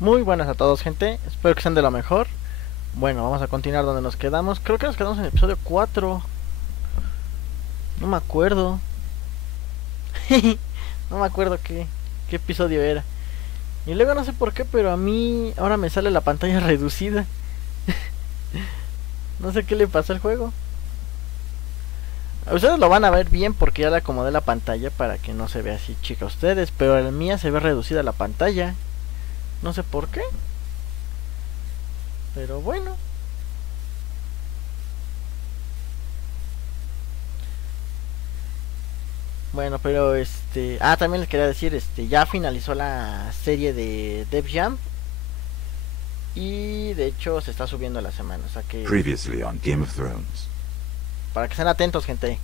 Muy buenas a todos, gente. Espero que sean de lo mejor. Bueno, vamos a continuar donde nos quedamos. Creo que nos quedamos en el episodio 4. No me acuerdo. No me acuerdo qué episodio era. Y luego no sé por qué, pero a mí ahora me sale la pantalla reducida. No sé qué le pasó al juego. Ustedes lo van a ver bien porque ya le acomodé la pantalla para que no se vea así chica a ustedes. Pero en la mía se ve reducida la pantalla. No sé por qué. Pero bueno. Bueno, pero también les quería decir, ya finalizó la serie de Def Jam y de hecho se está subiendo la semana, o sea que Previously on Game of Thrones. para que estén atentos, gente.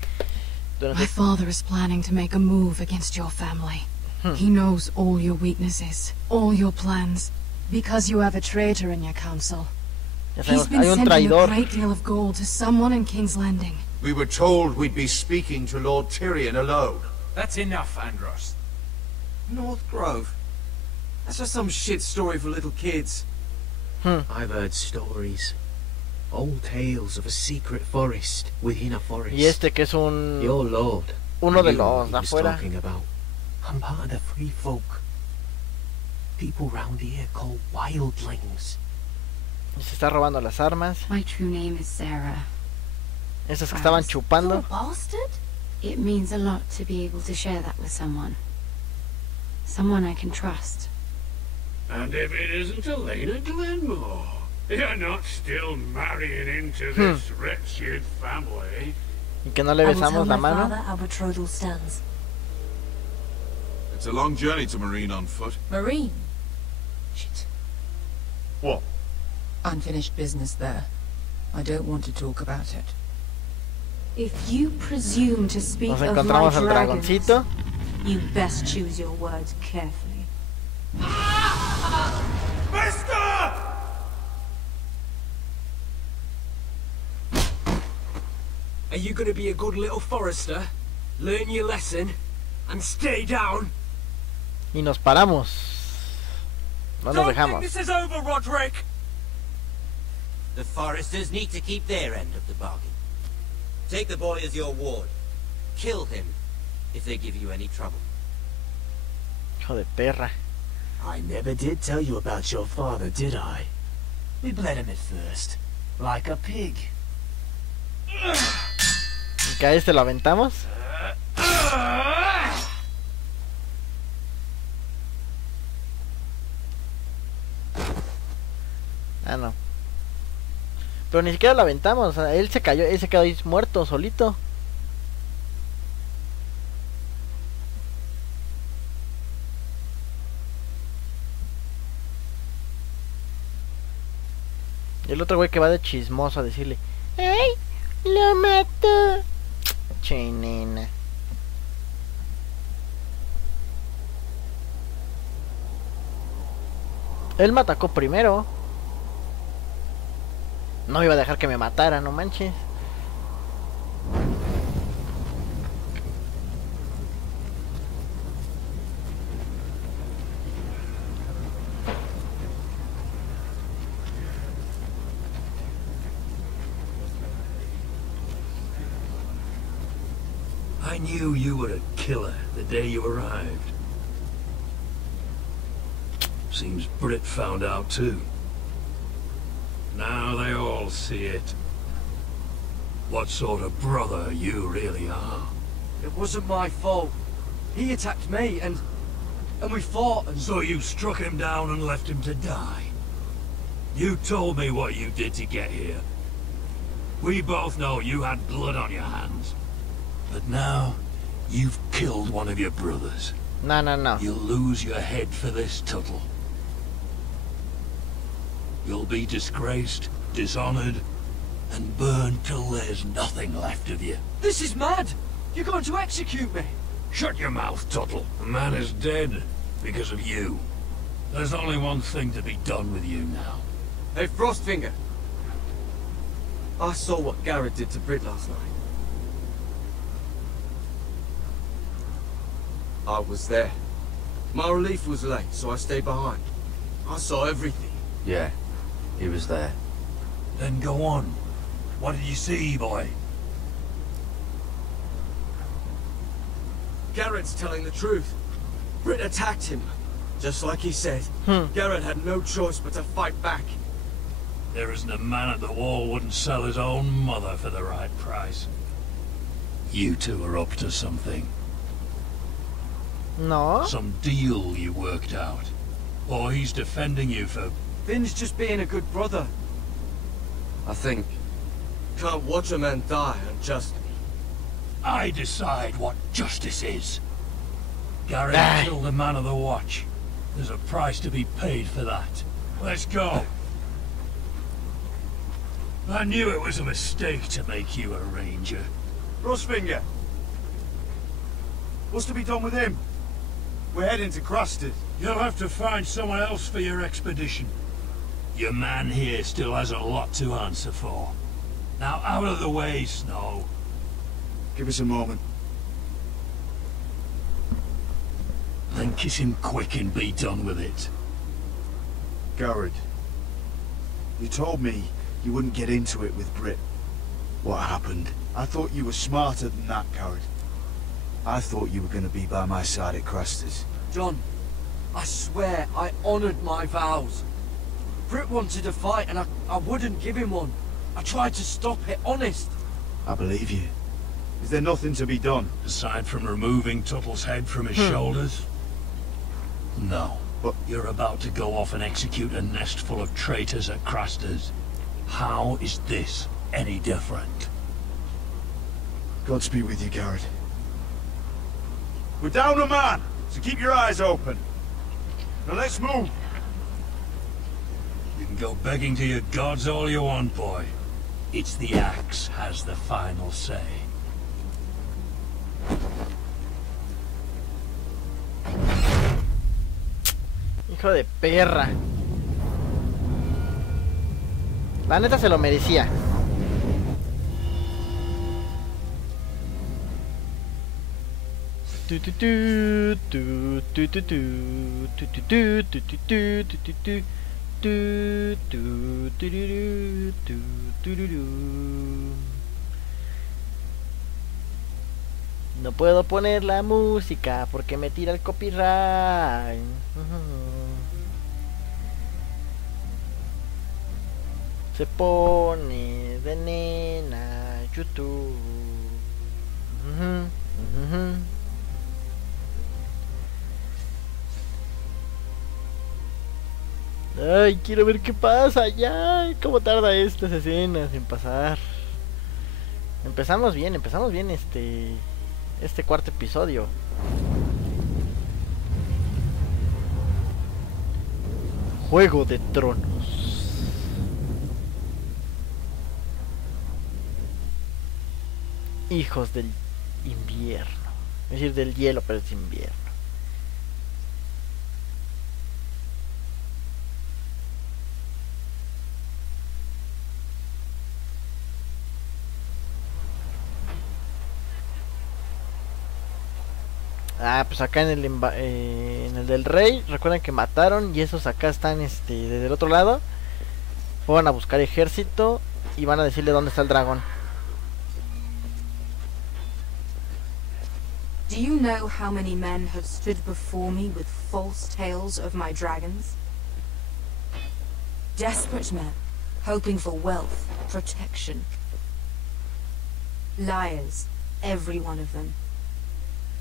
My father is planning to make a move against your family. He knows all your weaknesses, all your plans, because you have a traitor in your council. Ya He's sabemos, been hay un sending a traidor. great deal of gold to someone in King's Landing. We were told we'd be speaking to Lord Tyrion alone. That's enough, Andros. North Grove? That's just some shit story for little kids. I've heard stories. Old tales of a secret forest within a forest. Y que es Your lord. uno de knew los what he de was afuera. talking about. I'm part of the free folk. People round here called wildlings. Y se está robando las armas. My true name is Sarah. Esas que estaban chupando. You're a bastard? It means a lot to be able to share that with someone. Someone I can trust. And if it isn't Elena Glenmore, you're not still marrying into this wretched family. Y que no le I will tell besamos la my mano. father our betrothal stands. It's a long journey to Marine on foot. Marine? Shit. What? Unfinished business there. I don't want to talk about it. If you presume to speak Nos of my encontramos al dragons, dragoncito. you best choose your words carefully. Mister! Are you gonna be a good little forester? Learn your lesson and stay down? Y nos paramos. No nos Don't think dejamos. this is over, Roderick! The foresters need to keep their end of the bargain. Take the boy as your ward. Kill him if they give you any trouble. Hijo de perra. I never did tell you about your father, did I? We bled him at first, like a pig. Y que a lo aventamos. Ah, no. Pero ni siquiera lo aventamos, o sea, él se cayó, él se quedó ahí muerto, solito. Y el otro güey que va de chismoso a decirle, ¡ay! ¡Lo mató! Che, nena. Él me atacó primero. No iba a dejar que me matara, no manches. I knew you were a killer the day you arrived. Seems Brit found out too. Now they all see it. What sort of brother you really are. It wasn't my fault. He attacked me and we fought and... So you struck him down and left him to die. You told me what you did to get here. We both know you had blood on your hands. But now, you've killed one of your brothers. No. You'll lose your head for this, Tuttle. You'll be disgraced, dishonored, and burned till there's nothing left of you. This is mad! You're going to execute me! Shut your mouth, Tuttle. The man is dead because of you. There's only one thing to be done with you now. Hey, Frostfinger! I saw what Garrett did to Brit last night. I was there. My relief was late, so I stayed behind. I saw everything. Yeah, he was there. Then go on. What did you see, boy? Garrett's telling the truth. Britt attacked him, just like he said. Garrett had no choice but to fight back. There isn't a man at the wall wouldn't sell his own mother for the right price. You two are up to something. No. Some deal you worked out. Or he's defending you for... Finn's just being a good brother. I think... Can't watch a man die unjustly. I decide what justice is. Garrett killed the man of the watch. There's a price to be paid for that. Let's go. I knew it was a mistake to make you a ranger. Rosfinger. What's to be done with him? We're heading to Crusted. You'll have to find someone else for your expedition. Your man here still has a lot to answer for. Now out of the way, Snow. Give us a moment. Then kiss him quick and be done with it. Garrett, you told me you wouldn't get into it with Britt. What happened? I thought you were smarter than that, Garrett. I thought you were going to be by my side at Craster's. John, I swear I honored my vows. Britt wanted to fight and I wouldn't give him one. I tried to stop it, honest. I believe you. Is there nothing to be done? Aside from removing Tuttle's head from his shoulders? No. But you're about to go off and execute a nest full of traitors at Craster's. How is this any different? Godspeed with you, Garrett. We're down a man, so keep your eyes open. Now let's move. You can go begging to your gods all you want, boy. It's the axe has the final say. Hijo de perra. La neta se lo merecía. No puedo poner la música porque me tira el copyright. Se pone de nena YouTube. Ay, quiero ver qué pasa ya. ¿Cómo tarda estas escenas en pasar? Empezamos bien este cuarto episodio. Juego de Tronos. Hijos del invierno. Es decir, del hielo, pero es invierno. Ah, pues acá en el del rey, recuerden que mataron y esos acá están desde el otro lado. Van a buscar ejército y van a decirle dónde está el dragón. Do you know how many men have stood before me with false tales of my dragons? Desperate men, hoping for wealth, protection. Liars, every one of them.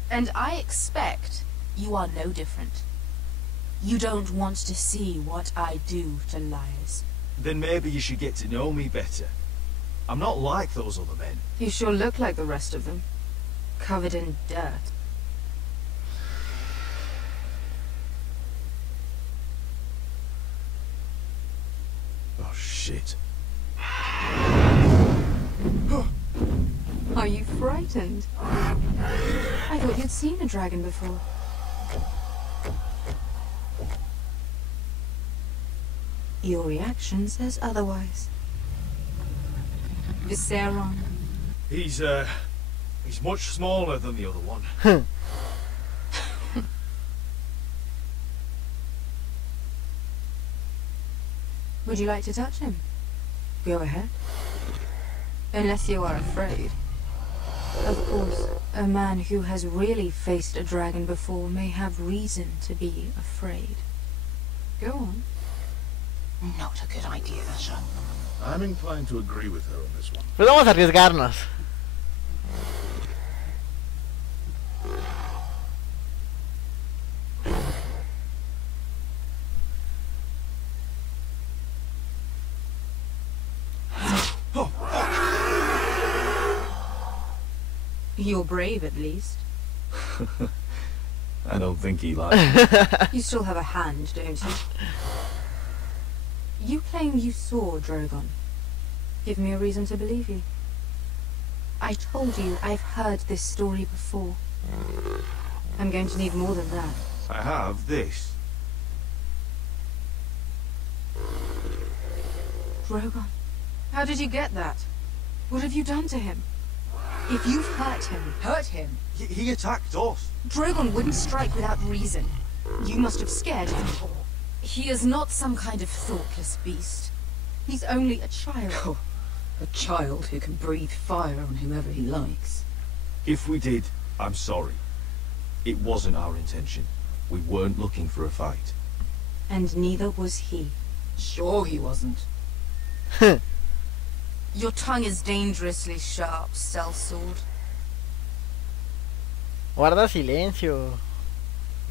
And I expect you are no different. You don't want to see what I do to liars. Then maybe you should get to know me better. I'm not like those other men. You sure look like the rest of them. Covered in dirt. Oh, shit. Are you frightened? I thought you'd seen a dragon before. Your reaction says otherwise. Visceron. He's much smaller than the other one. Would you like to touch him? Go ahead. Unless you are afraid. Of course, a man who has really faced a dragon before may have reason to be afraid. Go on. Not a good idea, Asher. I'm inclined to agree with her on this one. Pues vamos a arriesgarnos. You're brave, at least. I don't think he likes it. You still have a hand, don't you? You claim you saw Drogon. Give me a reason to believe you. I told you I've heard this story before. I'm going to need more than that. I have this. Drogon, how did you get that? What have you done to him? If you've hurt him... Hurt him? He attacked us. Drogon wouldn't strike without reason. You must have scared him. He is not some kind of thoughtless beast. He's only a child. Oh, a child who can breathe fire on whomever he likes. If we did, I'm sorry. It wasn't our intention. We weren't looking for a fight. And neither was he. Sure he wasn't. Your tongue is dangerously sharp, sellsword. Guarda silencio.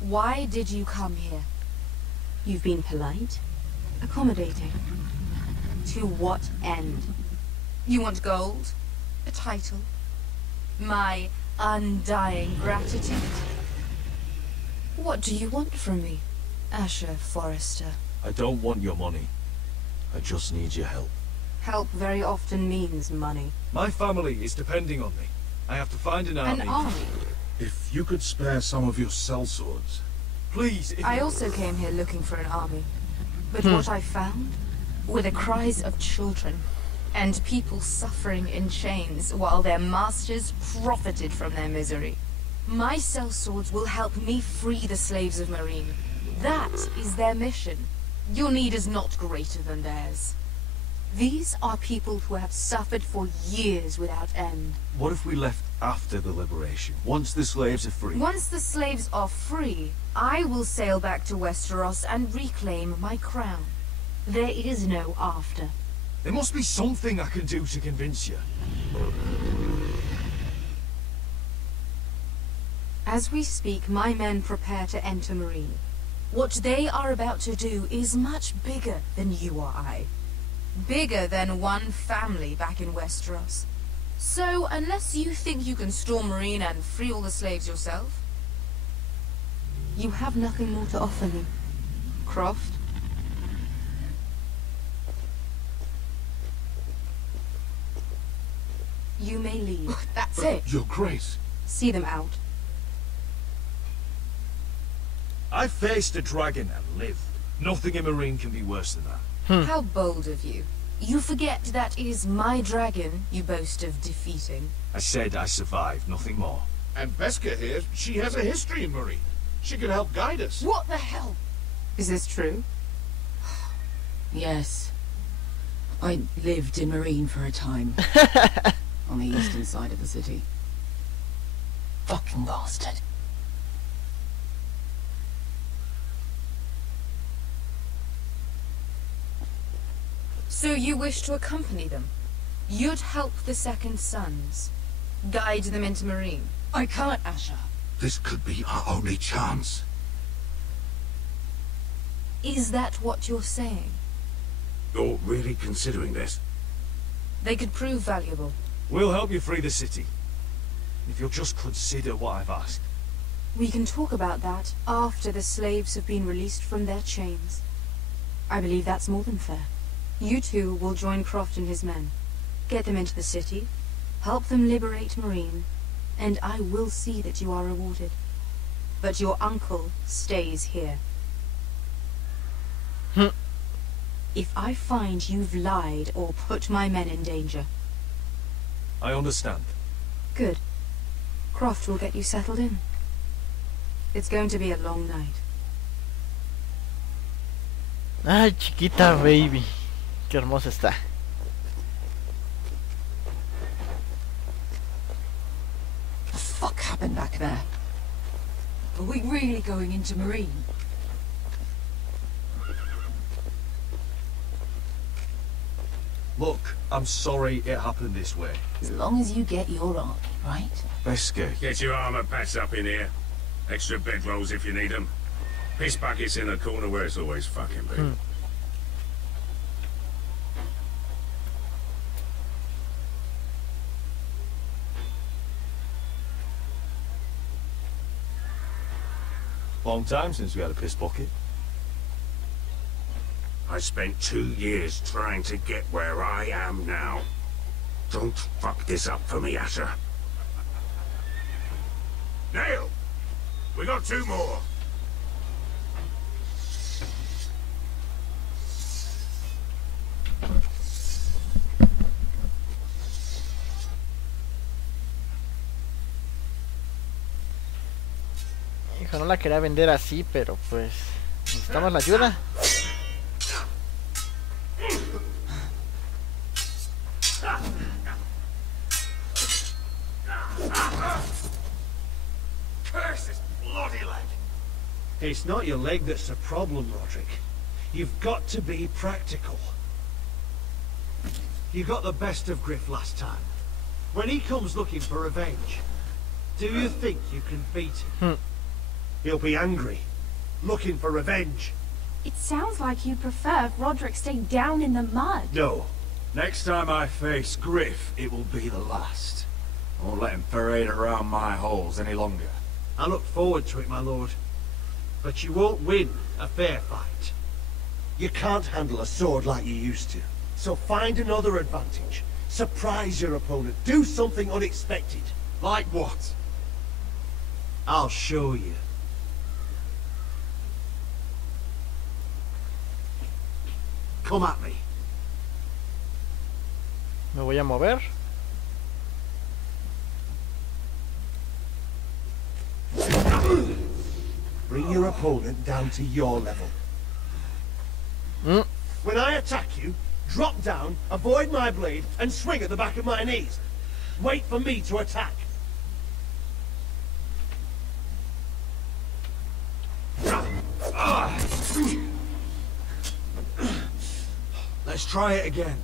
Why did you come here? You've been polite, accommodating. To what end? You want gold? A title? My undying gratitude? What do you want from me, Asher Forrester? I don't want your money. I just need your help. Help very often means money. My family is depending on me. I have to find an army. An army? If you could spare some of your sellswords. Please, I also came here looking for an army. But what I found were the cries of children and people suffering in chains while their masters profited from their misery. My sellswords will help me free the slaves of Marine. That is their mission. Your need is not greater than theirs. These are people who have suffered for years without end. What if we left after the liberation, once the slaves are free? Once the slaves are free, I will sail back to Westeros and reclaim my crown. There is no after. There must be something I can do to convince you. As we speak, my men prepare to enter Marine. What they are about to do is much bigger than you or I. Bigger than one family back in Westeros. So, unless you think you can storm Marine and free all the slaves yourself, you have nothing more to offer me, Croft. You may leave. That's it. Your Grace. See them out. I faced a dragon and lived. Nothing in Marine can be worse than that. How bold of you. You forget that is my dragon you boast of defeating. I said I survived, nothing more. And Beska here, she has a history in Marine. She could help guide us. What the hell? Is this true? Yes. I lived in Marine for a time. On the eastern side of the city. Fucking bastard. So you wish to accompany them? You'd help the Second Sons. Guide them into Marine. I can't, Asher. This could be our only chance. Is that what you're saying? You're really considering this? They could prove valuable. We'll help you free the city. If you'll just consider what I've asked. We can talk about that after the slaves have been released from their chains. I believe that's more than fair. You two will join Croft and his men. Get them into the city, help them liberate Marine, and I will see that you are rewarded. But your uncle stays here. If I find you've lied or put my men in danger... I understand. Good. Croft will get you settled in. It's going to be a long night. Ay, chiquita baby. Qué hermosa está. What the fuck happened back there? Are we really going into Marine? Look, I'm sorry it happened this way. As long as you get your army, right? Best get. Get your armor packs up in here. Extra bedrolls if you need them. Piss buckets in the corner where it's always fucking been. Long time since we had a piss bucket. I spent 2 years trying to get where I am now. Don't fuck this up for me, Asher. Nail! We got 2 more. Hijo, no la quería vender así, pero pues necesitamos la ayuda. Curse this bloody leg. It's not your leg that's the problem, Roderick. You've got to be practical. You got the best of Griff last time. When he comes looking for revenge, do you think you can beat him? He'll be angry, looking for revenge. It sounds like you prefer if Roderick stayed down in the mud. No. Next time I face Griff, it will be the last. I won't let him parade around my halls any longer. I look forward to it, my lord. But you won't win a fair fight. You can't handle a sword like you used to. So find another advantage. Surprise your opponent. Do something unexpected. Like what? I'll show you. Come at me. Me voy a mover. Bring your opponent down to your level. When I attack you, drop down, avoid my blade, and swing at the back of my knees. Wait for me to attack. Let's try it again.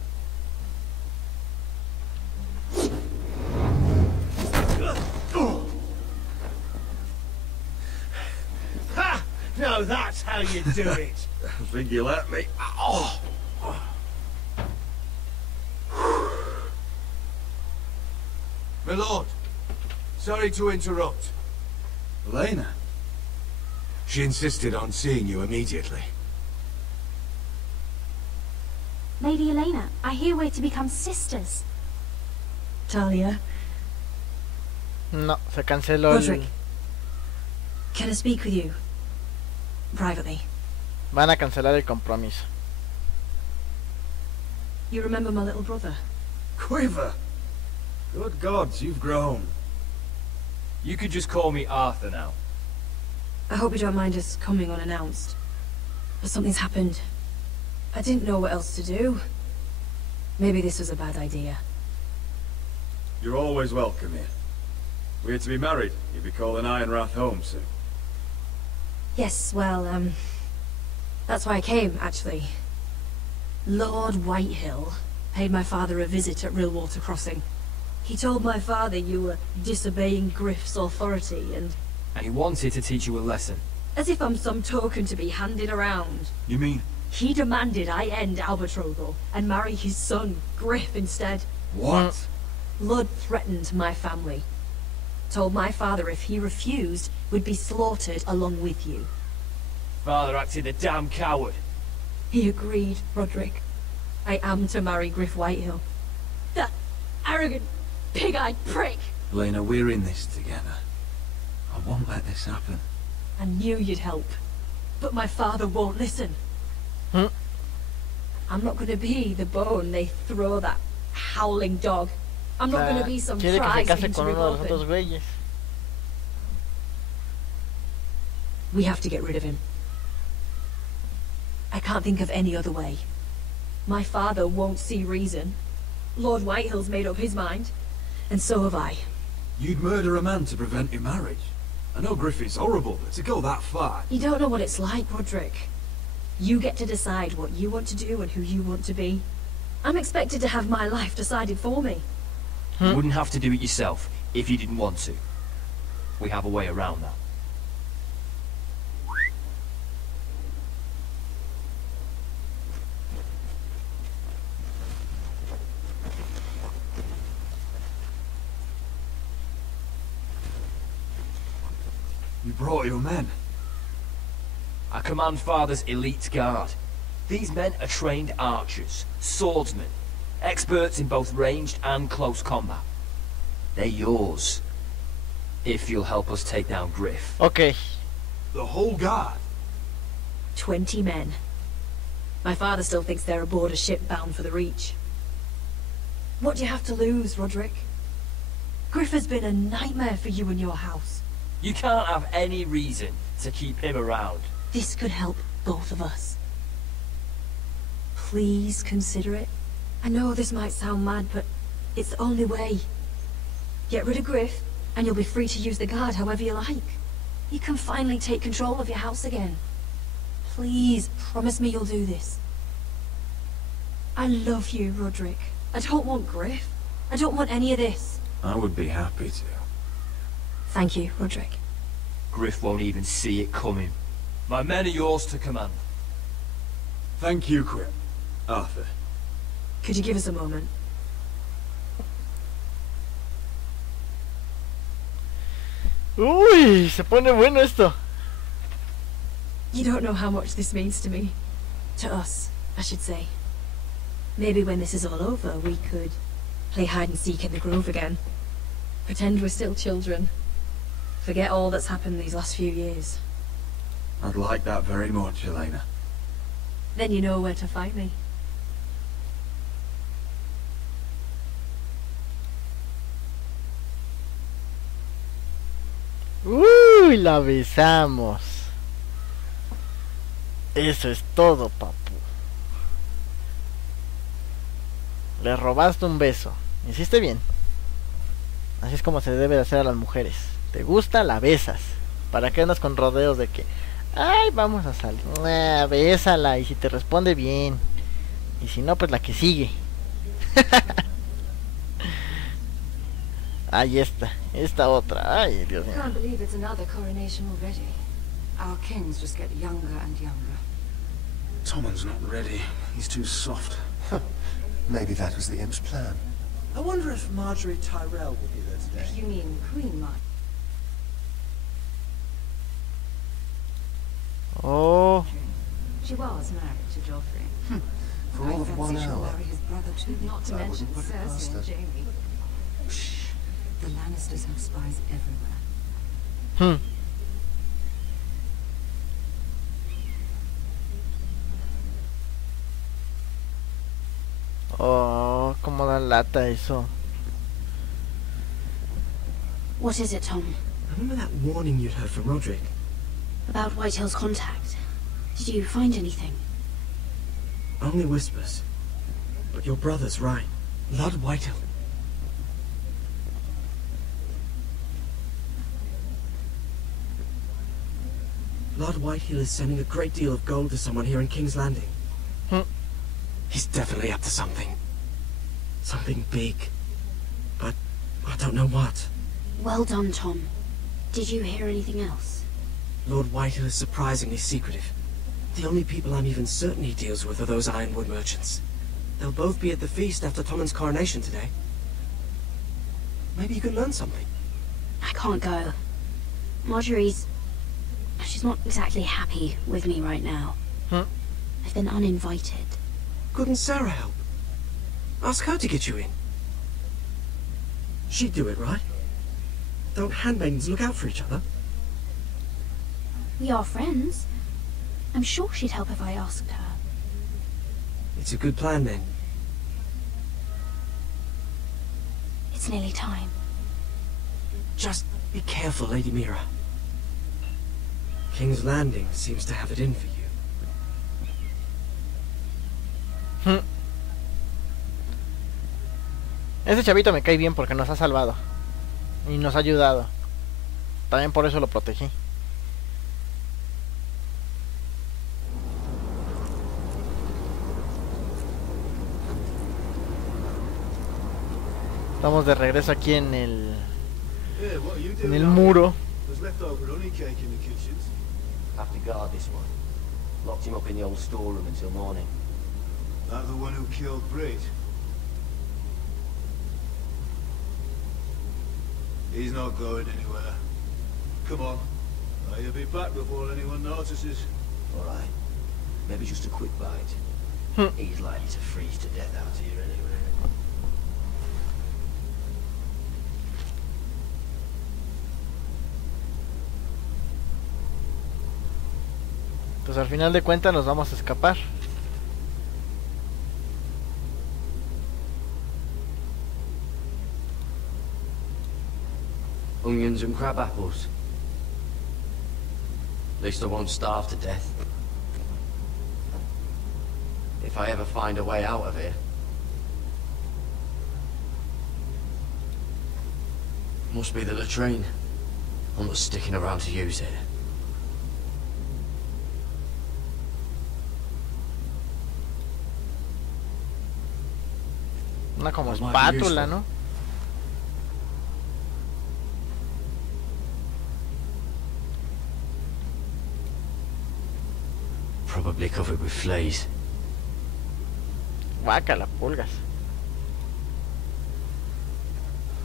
Ha! Now that's how you do it. I think you let me. Oh. My lord, sorry to interrupt. Elena. She insisted on seeing you immediately. Lady Elena, I hear we're to become sisters. Talia. No, se canceló Roderick, el... can I speak with you? Privately. Van a cancelar el compromiso. You remember my little brother? Quiver! Good gods, you've grown. You could just call me Arthur now. I hope you don't mind us coming unannounced. But something's happened. I didn't know what else to do. Maybe this was a bad idea. You're always welcome here. We're to be married. You'll be calling Ironrath home soon. Yes, well, that's why I came, actually. Lord Whitehill paid my father a visit at Rillwater Crossing. He told my father you were disobeying Griff's authority and he wanted to teach you a lesson. as if I'm some token to be handed around. You mean? He demanded I end our betrothal and marry his son, Griff, instead. What? Lord threatened my family. Told my father if he refused, would be slaughtered along with you. Father acted a damn coward. He agreed, Roderick. I am to marry Griff Whitehill. That arrogant, pig-eyed prick! Elena, we're in this together. I won't let this happen. I knew you'd help. But my father won't listen. I'm not going to be the bone they throw that howling dog. I'm not going to be some Quiere que se prize case into con uno de los otros revolving. güeyes. We have to get rid of him. I can't think of any other way. My father won't see reason. Lord Whitehill's made up his mind. And so have I. You'd murder a man to prevent your marriage. I know Griffith's horrible, but to go that far... You don't know what it's like, Roderick. You get to decide what you want to do and who you want to be. I'm expected to have my life decided for me. You wouldn't have to do it yourself if you didn't want to. We have a way around that. You brought your men. I command Father's elite guard. These men are trained archers, swordsmen, experts in both ranged and close combat. They're yours. If you'll help us take down Griff. Okay. The whole guard? 20 men. My father still thinks they're aboard a ship bound for the Reach. What do you have to lose, Roderick? Griff has been a nightmare for you and your house. You can't have any reason to keep him around. This could help both of us. Please consider it. I know this might sound mad, but it's the only way. Get rid of Griff, and you'll be free to use the guard however you like. You can finally take control of your house again. Please, promise me you'll do this. I love you, Roderick. I don't want Griff. I don't want any of this. I would be happy to. Thank you, Roderick. Griff won't even see it coming. My men are yours to command. Thank you, Quip. Arthur. Could you give us a moment? Uy, se pone bueno esto. You don't know how much this means to me. To us, I should say. Maybe when this is all over, we could play hide and seek in the grove again. Pretend we're still children. Forget all that's happened these last few years. I'd like that very much, Elena. Then you know where to find me. Uy, la besamos. Eso es todo, papu. Le robaste un beso. Hiciste bien. Así es como se debe de hacer a las mujeres. Te gusta, la besas. ¿Para qué andas con rodeos de que ay, vamos a salir? Bésala, y si te responde bien. Y si no, pues la que sigue. Ahí está, esta otra. Ay, Dios mío. I can't believe it's another coronation already. Our kings just get younger and younger. Tommen's not ready. He's too soft. Maybe that was the imp's plan. I wonder if Marjorie Tyrell will be there today. You mean Queen Marjorie? Oh. She was married to Joffrey. For all of 1 she'll hour. marry his brother too. Not to I mention wouldn't put it past Cersei her. and Jaime. Shh. The Lannisters have spies everywhere. Oh, como da lata eso. What is it, Tom? Remember that warning you'd heard from Roderick? About Whitehill's contact. Did you find anything? Only whispers. But your brother's right. Lord Whitehill. Lord Whitehill is sending a great deal of gold to someone here in King's Landing. He's definitely up to something. Something big. But I don't know what. Well done, Tom. Did you hear anything else? Lord Whitehill is surprisingly secretive. The only people I'm even certain he deals with are those ironwood merchants. They'll both be at the feast after Tommen's coronation today. Maybe you can learn something. I can't go. She's not exactly happy with me right now. I've been uninvited. Couldn't Sarah help? Ask her to get you in. She'd do it, right? Don't handmaidens look out for each other? We are friends. I'm sure she'd help if I asked her. It's a good plan, then. It's nearly time. Just be careful, Lady Mira. King's Landing seems to have it in for you. Ese chavito me cae bien porque nos ha salvado. Y nos ha ayudado. También por eso lo protegí. Estamos de regreso aquí en el muro. Have to guard this one. Locked him up in the old storeroom until morning. That the one who killed Brit? He's not going anywhere. Come on. He'll be back before anyone notices. All right. Maybe just a quick bite. He's likely to freeze to death out here anyway. Pues al final de cuentas nos vamos a escapar. Onions and crab apples. At least I won't starve to death. If I ever find a way out of here. Must be the latrine. I'm not sticking around to use it. Una como espátula, ¿no? Probably covered with fleas. Guácala, pulgas.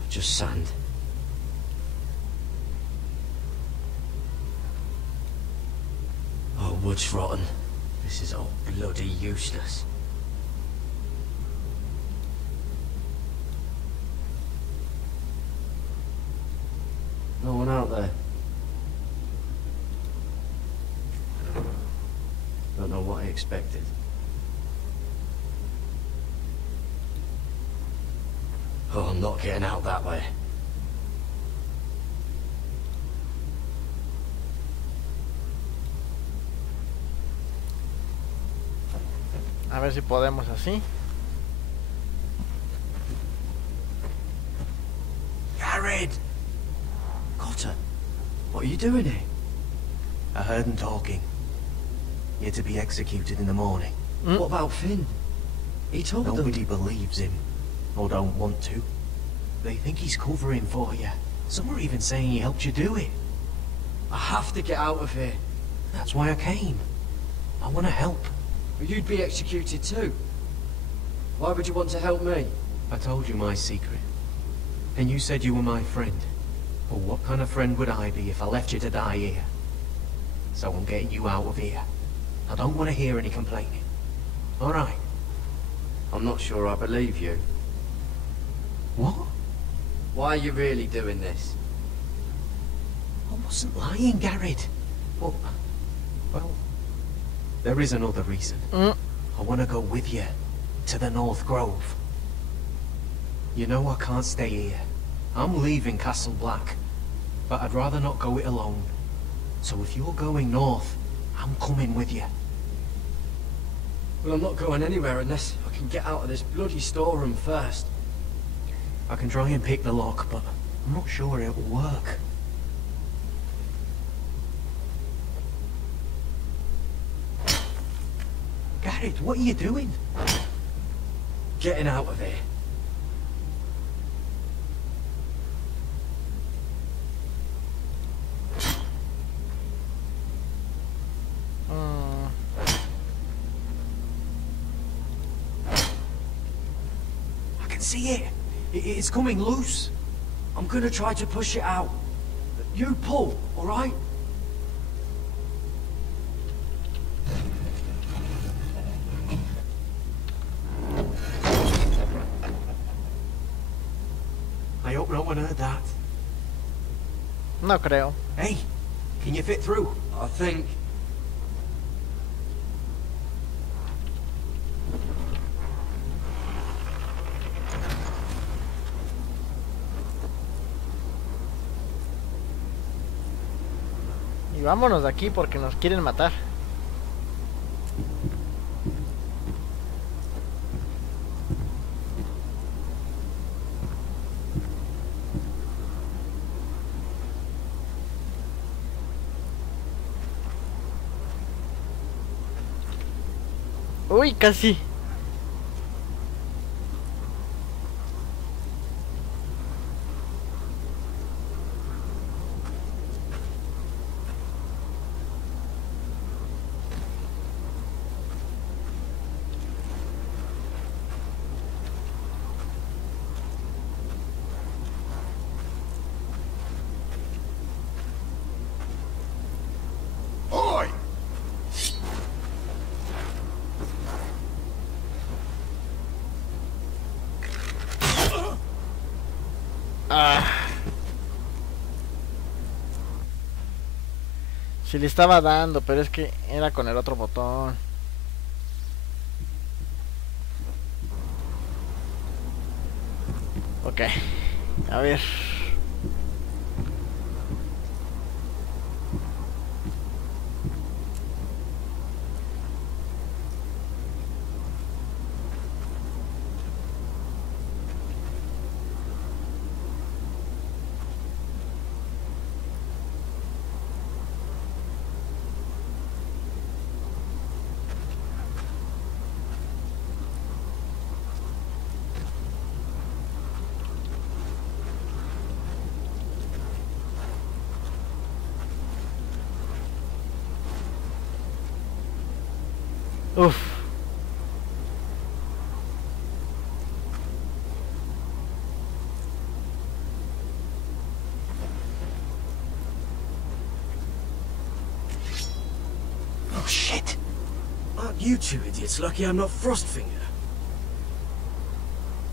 Just sand. Oh, wood's rotten. This is all bloody useless. No one out there. Don't know what I expected. Oh, I'm not getting out that way. A ver si podemos así. Jared! Cotter, what are you doing here? I heard him talking. You're to be executed in the morning. What about Finn? He told them... Nobody believes him. Or don't want to. They think he's covering for you. Some are even saying he helped you do it. I have to get out of here. That's why I came. I want to help. But you'd be executed too. Why would you want to help me? I told you my secret. And you said you were my friend. Well, what kind of friend would I be if I left you to die here? So I'm getting you out of here. I don't want to hear any complaining. All right. I'm not sure I believe you. What? Why are you really doing this? I wasn't lying, Garrett. Well, there is another reason. I want to go with you to the North Grove. You know I can't stay here. I'm leaving Castle Black, but I'd rather not go it alone. So if you're going north, I'm coming with you. Well, I'm not going anywhere unless I can get out of this bloody storeroom first. I can try and pick the lock, but I'm not sure it'll work. Garrett, what are you doing? Getting out of here. I can see it. It's coming loose. I'm gonna try to push it out. You pull, all right? I hope no one heard that. No creo. Hey, can you fit through? I think... Y vámonos de aquí porque nos quieren matar. Uy, casi. Si le estaba dando, pero es que era con el otro botón. Ok, a ver. Uf. Oh shit! Aren't you two idiots lucky I'm not Frostfinger?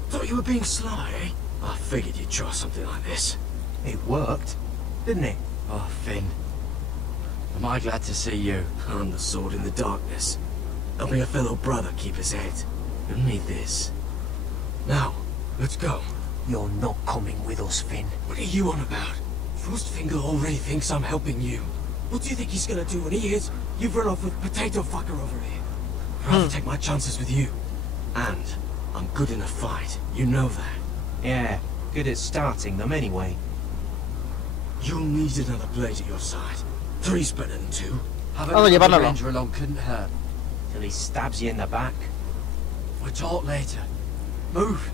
Thought you were being sly, eh? I figured you'd try something like this. It worked, didn't it? Oh, Finn. Am I glad to see you? I'm the sword in the darkness. Helping a fellow brother keep his head. You'll need this. Now, let's go. You're not coming with us, Finn. What are you on about? Frostfinger already thinks I'm helping you. What do you think he's gonna do when he hears you've run off with Potato Fucker over here? I'd rather take my chances with you. And I'm good in a fight. You know that. Yeah, good at starting them anyway. You'll need another blade at your side. 3's better than 2. Having a ranger along couldn't hurt. Till he stabs you in the back. We'll talk later. Move.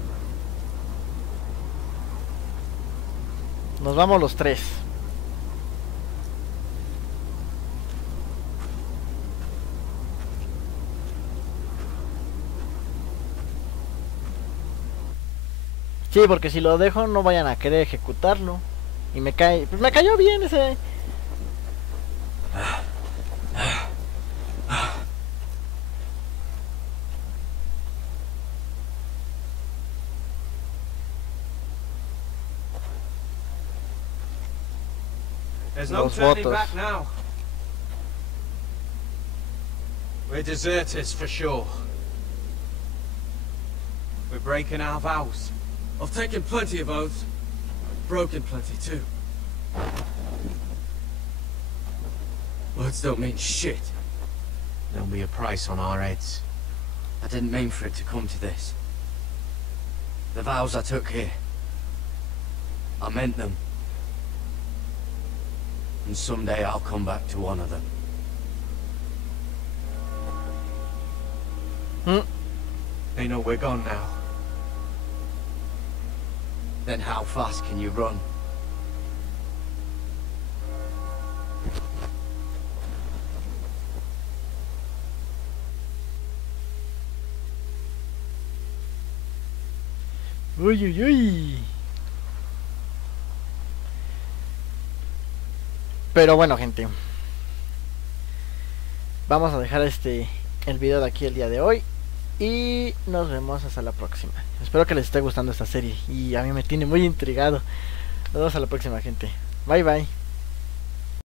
Nos vamos los tres. Sí, porque si lo dejo no vayan a querer ejecutarlo. Y me cae... Pues me cayó bien ese... There's no turning back now. We're deserters for sure. We're breaking our vows. I've taken plenty of oaths. Broken plenty too. Words don't mean shit. There'll be a price on our heads. I didn't mean for it to come to this. The vows I took here, I meant them. And someday I'll come back to honor them. They know we're gone now. Then how fast can you run? Uy, uy, uy. Pero bueno, gente, vamos a dejar el video de aquí el día de hoy y nos vemos hasta la próxima. Espero que les esté gustando esta serie y a mí me tiene muy intrigado. Nos vemos a la próxima, gente. Bye bye.